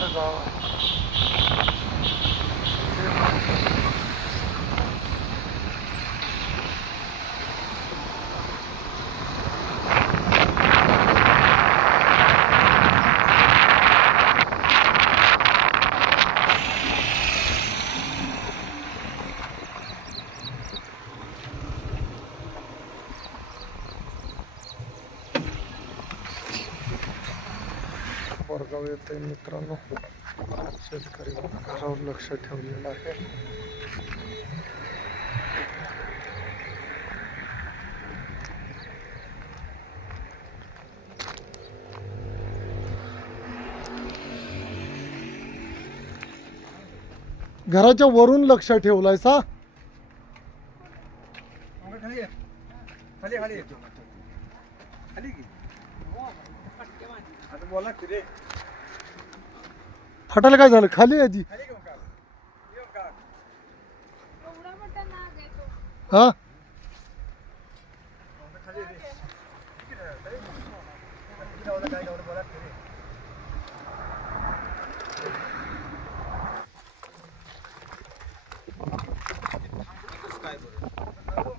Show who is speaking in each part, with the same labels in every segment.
Speaker 1: किती सुंदर गाव आहे येते मित्रांनो शेतकरी घरावर लक्ष ठेवलेलं आहे. घराच्या वरून लक्ष ठेवलाय सा
Speaker 2: खाली ये. खाली खाली
Speaker 1: फटायला काय झालं? खाली आजी.
Speaker 3: आहे
Speaker 1: हा?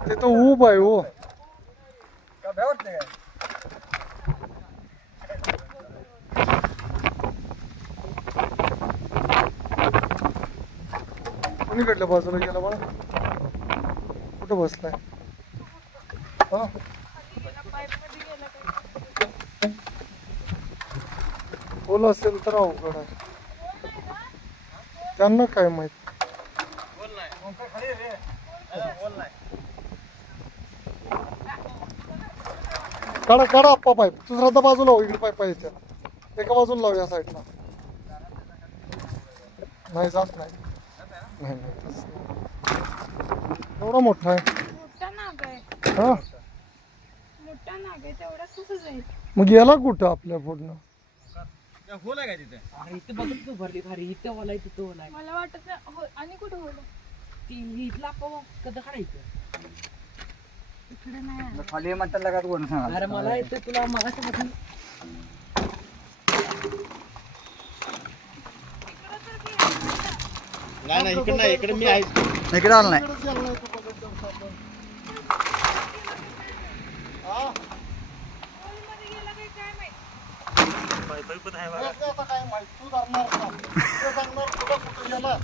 Speaker 1: ते तर ऊब आहे हो.
Speaker 2: का भ्या वाटते काय
Speaker 1: कोणीकडल्या बाजूला गेला बा कुठं बसलाय? हा? बोल असेल तर अवघड आहे. त्यांना काय माहीत? काढा काढा आप्पा पाईप दुसरा तर बाजूला हो इकडे पाईप पाहिजे एका बाजूला लावू या साईडला नाही जात नाही. नाही. एवढा मोठा आहे.
Speaker 3: मोठा नाग आहे.
Speaker 1: हा?
Speaker 3: मोठा नाग आहे तेवढा कसं जाईल
Speaker 1: मग गेला कुठं आपल्या
Speaker 2: या, बोल आहे काय तिथे?
Speaker 4: अरे इथं बघ तू भरली भारी इथं ओलाय तिथं ओलाय
Speaker 3: मला वाटत नाही हो आणि कुठं होलं
Speaker 4: ती इथला पाव कधी काढायचं?
Speaker 3: इकडे नाही. आलं.
Speaker 2: खाली म्हणतात लागा तू कोण सांगा
Speaker 4: अरे मला येतं तुला मगाशी
Speaker 5: नाही नाही इकडे नाही इकडे मी आहे.
Speaker 2: इकडे आलं नाही.
Speaker 1: इकडेच गेला नाही तो बघत जाऊन नाही हा?
Speaker 3: हॉलमध्ये गेला काय काय माहीत
Speaker 1: माहीत नाही आता काय माहीत. तू जाणार का? ते सांगणार तुला कुठं गेला.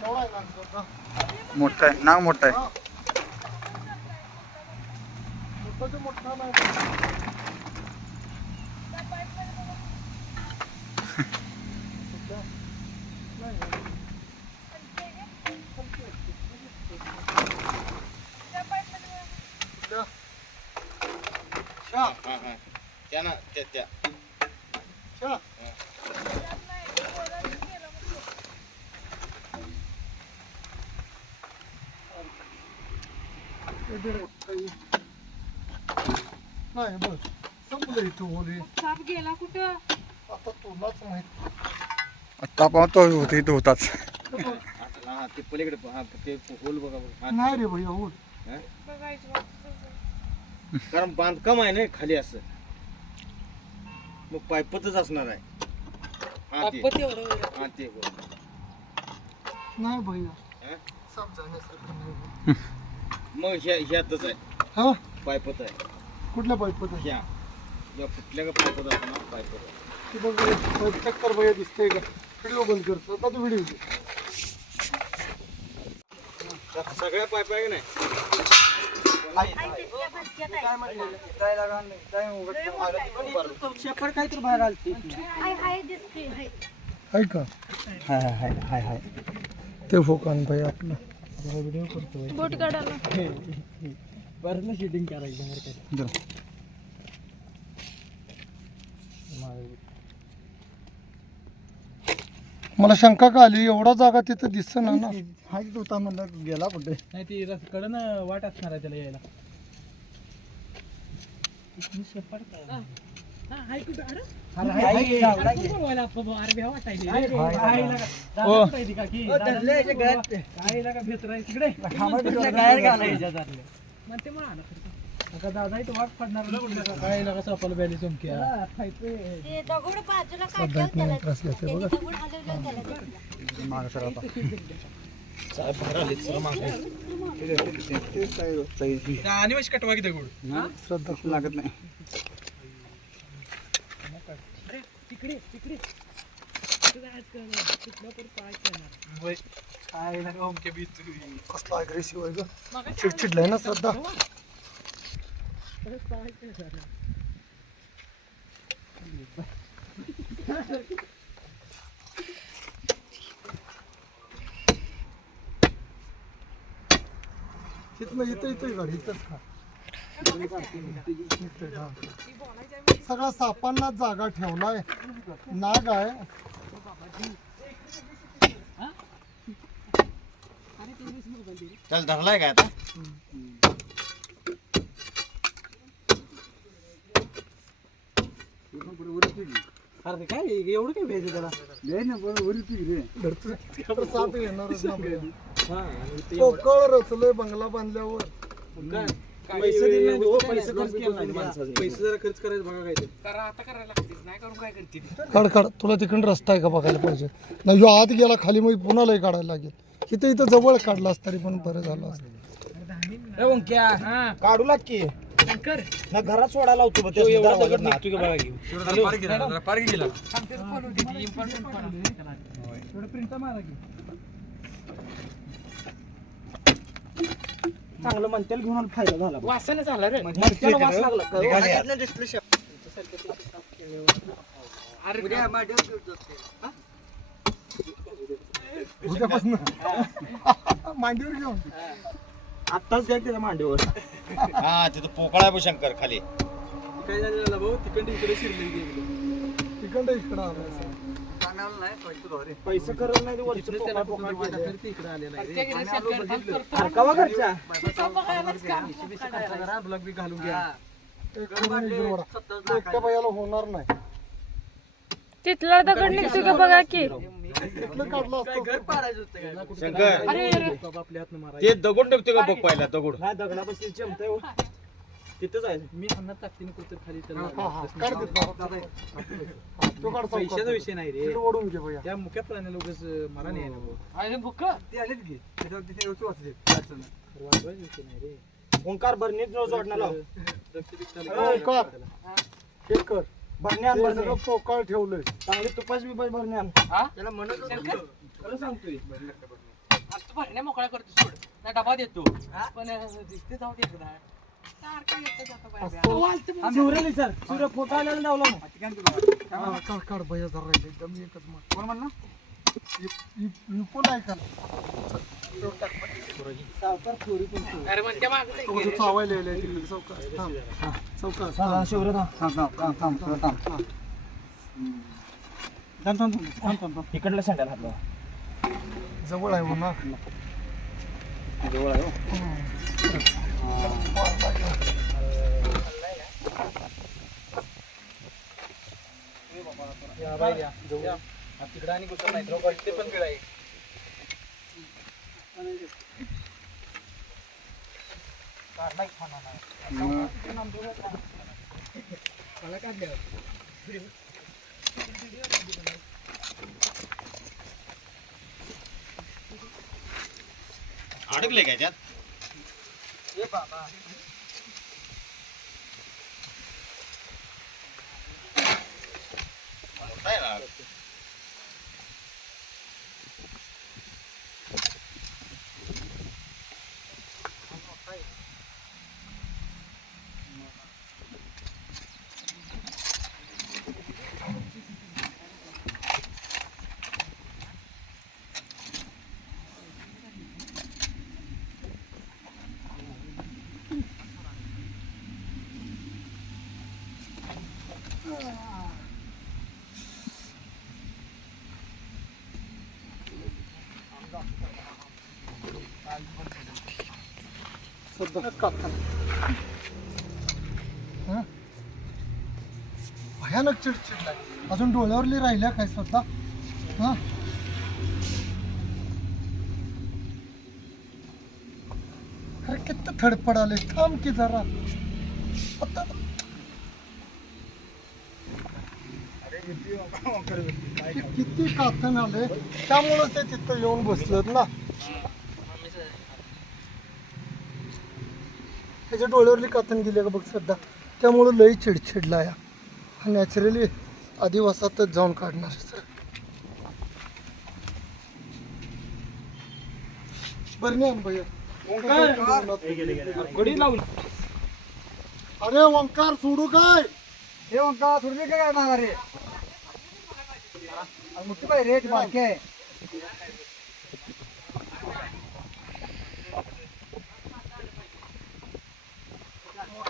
Speaker 1: एवढा आहे ना तुझा?
Speaker 2: मोठा आहे नाग मोठा आहे
Speaker 1: हा. मोठं ते मोठं नाही. कुठल्या? शा,
Speaker 5: हा हा त्या त्या.
Speaker 1: नाही बस संपलं इथं होली.
Speaker 3: साप गेला कुठं?
Speaker 1: आता तुलाच माहीत.
Speaker 2: आता आपण तो होते इथं होताच.
Speaker 5: आता हा ते पलीकडे पहा, हा ते होल बघा बघा. हा,
Speaker 1: नाही रे भैया होल.
Speaker 5: हा?
Speaker 3: बघायचं.
Speaker 5: कारण बांधकाम आहे ना खाली असं. मग पायपतच असणार आहे. हा ते. हा हो.
Speaker 1: नाही भैया
Speaker 5: हा? मग ह्या ह्यातच आहे.
Speaker 1: हा?
Speaker 5: पायपत आहे.
Speaker 1: कुठल्या पाईपत आहे?
Speaker 5: ह्या. या कुठल्या का पायपत ना पायपत आहे.
Speaker 1: ते बघ पाईप चेक कर भैया दिसतंय का? व्हिडिओ बंद कर. स्वतः तू व्हिडिओ
Speaker 5: त्या सगळ्या पायप आहे की नाही?
Speaker 4: शेपड काहीतरी बाहेर आलती
Speaker 3: हाय हाय हाय
Speaker 1: आहे का?
Speaker 2: हाय हाय हाय हाय
Speaker 1: ते फोकान भाई आपलं
Speaker 4: व्हिडिओ करतो
Speaker 3: बोट काढायला
Speaker 4: बरं ना शूटिंग करायचं बाहेर काय
Speaker 1: मला शंका का आली? एवढा जागा तिथं दिसत ना ना.
Speaker 2: हाय होता म्हणलं गेला कुठे?
Speaker 4: नाही ती कडन वाट असणार आहे त्याला यायला.
Speaker 2: की.
Speaker 1: हो.
Speaker 2: हो,
Speaker 4: तिकडे आता दादा इथं वाट पडणार? काय लगा सापाला बॅली.
Speaker 3: ते दगड बाजूला त्याला? दगड त्याला.
Speaker 4: आणि मग कटवा की दगड.
Speaker 1: श्रद्धा लागत नाही.
Speaker 4: तिकडे तिकडे. काय लगा
Speaker 1: कसला अग्रेसिव्ह आहे ग. चिडचिडलाय ना श्रद्धा. इथनं इथं इथं गाडी इथंच खा. इथं खा. सगळा सापांना जागा ठेवलाय. नाग आहे.
Speaker 5: चल धरलाय काय आता?
Speaker 2: अरे काय एवढं काय भ्यायचं त्याला?
Speaker 1: धरतो. तिकडं साप येणारच ना आपल्याला.
Speaker 2: हा, आणि ते
Speaker 1: पोकळ रचलंय बंगला बांधल्यावर.
Speaker 2: काय? पैसे दिले नाही, हो, पैसे खर्च केला नाही माणसाने. पैसे जरा खर्च करायचं बघा काय ते.
Speaker 4: करा आता करायला लागतेच नाही करून काय करते ती?
Speaker 1: काढ काढ. तुला तिकडून रस्ता आहे का बघायला पाहिजे? नाही ह्यो आत गेला खाली मग पुन्हा लय काढायला लागेल. इथं इथं जवळ काढलास तरी पण बरं झालं असतं.
Speaker 4: हा.
Speaker 5: काढू लाग की.
Speaker 4: शंकर
Speaker 5: ना घरात सोडायला लावतो बघ, ते सुद्धा दगड निघतो की बघा की.
Speaker 4: होती होती
Speaker 2: चांगलं म्हणतेल घेऊन फायदा झाला बघ.
Speaker 4: वासाने झाला रे.
Speaker 2: म्हणतेल वास लागला. का?
Speaker 1: उद्यापासून. मांडीवर घेऊन.
Speaker 2: आत्ताच द्या त्याच्या मांडीवर.
Speaker 5: हा तिथं पोकळा आहे बघ शंकर खाली.
Speaker 2: काय झालं भाऊ? तिकडे इकडे शिरले
Speaker 1: तिकडं इकडं आलं असं.
Speaker 2: पैसे करत नाही ते वरचं पोकळ पोकळ केलं.
Speaker 4: त्या गेल्या शंकर थांब करतो.
Speaker 2: अरे कवा घरच्या
Speaker 3: तुझं बघायलाच का?
Speaker 1: एक पूर्ण इकडं वळा. एकट्या बायाला होणार नाही.
Speaker 3: तिथला दगड निघतो का बघा की?
Speaker 5: शंकर. ते दगड निघतो का बघ पहिला दगड?
Speaker 2: नाही दगडापासून चमतंय हो. तिथंच आहे.
Speaker 4: मी अन्नात ताकदीने कुठं खाली. त्याला.
Speaker 1: तिथं.
Speaker 2: पैशाचा. विषय नाही रे.
Speaker 1: तिकडं ओढून घे भैया.
Speaker 2: त्या मुख्य प्राण्याला उगाच मला नाही भाऊ. ते त्याच्यावर तिथे वस्तू वाचले विषय नाही. रे. ओंकार भरणीत जो जोडणार. लाव
Speaker 1: ओंकार. हे कर.
Speaker 2: भरणे आण
Speaker 1: ते
Speaker 2: भरणे.
Speaker 1: सगळं पोकाळ ठेवलंय.
Speaker 2: चांगली तुपाच बिपाच भरणे आण
Speaker 4: हा?
Speaker 2: त्याला म्हणत होतो.
Speaker 4: शंकर?
Speaker 2: खरं सांगतोय.
Speaker 4: तू भरण्या मोकळा करतो सोड. ना डबा देतो. पण दिसते जाऊ दे एकदा. सारखं येतं जातं बाहेर.
Speaker 1: असं.
Speaker 4: वालतं.
Speaker 2: शिवरे विचार शिवरे फोटो आलेला लावला मग
Speaker 1: काढ काढ भैया जरा राहिले. एकदम एकच मग
Speaker 2: कोण म्हणला?
Speaker 1: विपुल आहे का तो.
Speaker 2: इकडला सांगायला हात लावा.
Speaker 1: जवळ आहे म्हणा
Speaker 2: जवळ आहे तिकडं आणि कुठं नाही गळते पण पिळा आहे. काढला एक खाना नाही.
Speaker 4: मला काढल्यावर.
Speaker 5: अडकले काय त्यात
Speaker 2: बाबा.
Speaker 5: मोठा आहे ना
Speaker 1: भयानक चिडचिडलाय अजून डोळ्यावरली राहिल्या काय श्रद्धा हा अरे किती थडपड आले थांब की जरा आता किती कातन आले त्यामुळेच ते तिथं येऊन बसलेत ना त्याच्या डोळ्यावरली कातन गेली का बघ श्रद्धा. त्यामुळं लई चिडचिडला या. हा नॅचरली आदिवासातच जाऊन काढणार सर. बरं अरे ओंकार सोडू काय?
Speaker 2: हे ओंकार सुरले काय करणार रे? मुठी पाहिजे रे बाकी आहे.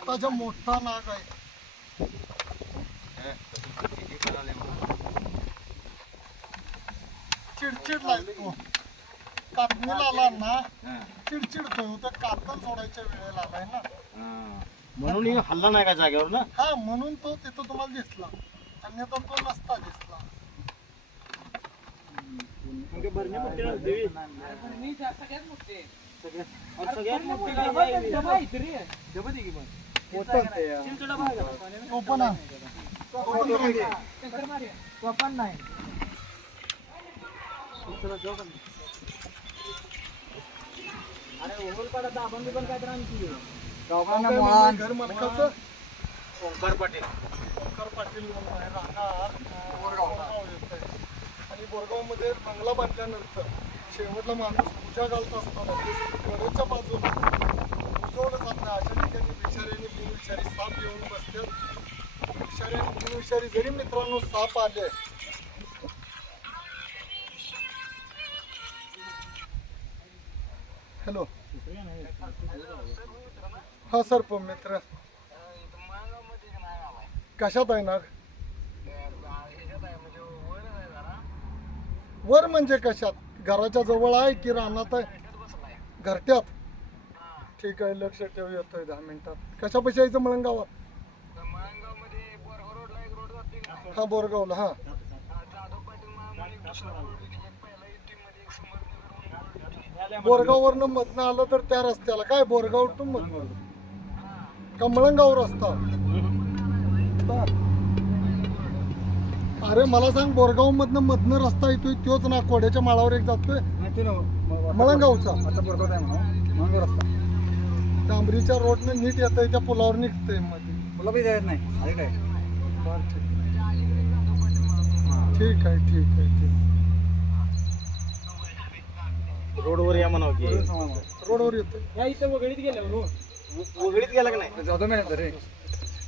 Speaker 1: मोठाच्या मोठा नाग आहे. चिडचिड लागली तो कातणीला आला ना चिडचिडतोय तर कातण सोडायच्या वेळेला आलाय ना.
Speaker 5: हा. म्हणून हे हल्ला नाही का जागेवर ना?
Speaker 1: हा म्हणून तो तिथं तुम्हाला दिसला. अन्यथा तो नसता दिसला. तो पण आहे. तो पण आहे. घर मालकाचं
Speaker 5: ओंकार पाटील.
Speaker 1: ओंकार पाटील राहणार. बोरगाव. आणि बोरगावमध्ये बंगला बांधल्यानंतर शेवटला माणूस पूजा घालत असताना कडेच्या बाजूला. उजवलं जात नाही अशा ठिकाणी विषारी आणि बिनविषारी साप येऊन बसतात विषारी आणि बिनविषारी जरी मित्रांनो साप आले. हॅलो. हा सर पण मित्र. कशात आहे वर म्हणजे कशात? घराच्या जवळ आहे की रानात आहे? घरट्यात? ठीक आहे लक्ष ठेव येतोय दहा मिनिटात. कशा पैसे यायचं मळंगावात हा बोरगावला हा. बोरगाववरनं मधनं आलं तर त्या रस्त्याला. काय बोरगाव टू मधनं का मळंगाव रस्ता? बर. अरे मला सांग बोरगाव मधनं मधनं रस्ता येतोय तोच ना कोड्याच्या माळावर एक जातोय? मळंगावचा
Speaker 2: आता बरोबर आहे म्हणून म्हणून रस्ता.
Speaker 1: डांबरीच्या रोडनं नीट येतंय त्या पुलावर निघतंयमध्ये.
Speaker 2: तुला बी जायचं नाही. आहे काय?
Speaker 1: बर ठीक. ठीक आहे ठीक आहे ठीक.
Speaker 5: रोडवर या म्हणावं की.
Speaker 1: रोडवर येतोय.
Speaker 2: या इथं वगळीत गेल्या
Speaker 5: वगळीत गेला का नाही?
Speaker 2: जातो रे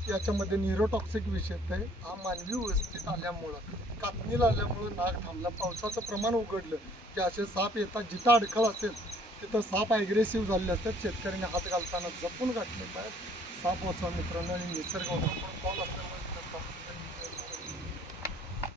Speaker 1: याच्यामध्ये न्यूरोटॉक्सिक विषय आहे. हा मानवी व्यवस्थित आल्यामुळं कातणीला आल्यामुळं नाग थांबला. पावसाचं प्रमाण उघडलं. की असे साप येतात जिथं अडखळ असेल तिथं साप ॲग्रेसिव्ह झाले असतात. शेतकऱ्यांनी हात घालताना जपून घातले पाहिजे साप वाचवा मित्रांनो आणि निसर्ग वाचवा. पण कॉल असल्यामुळे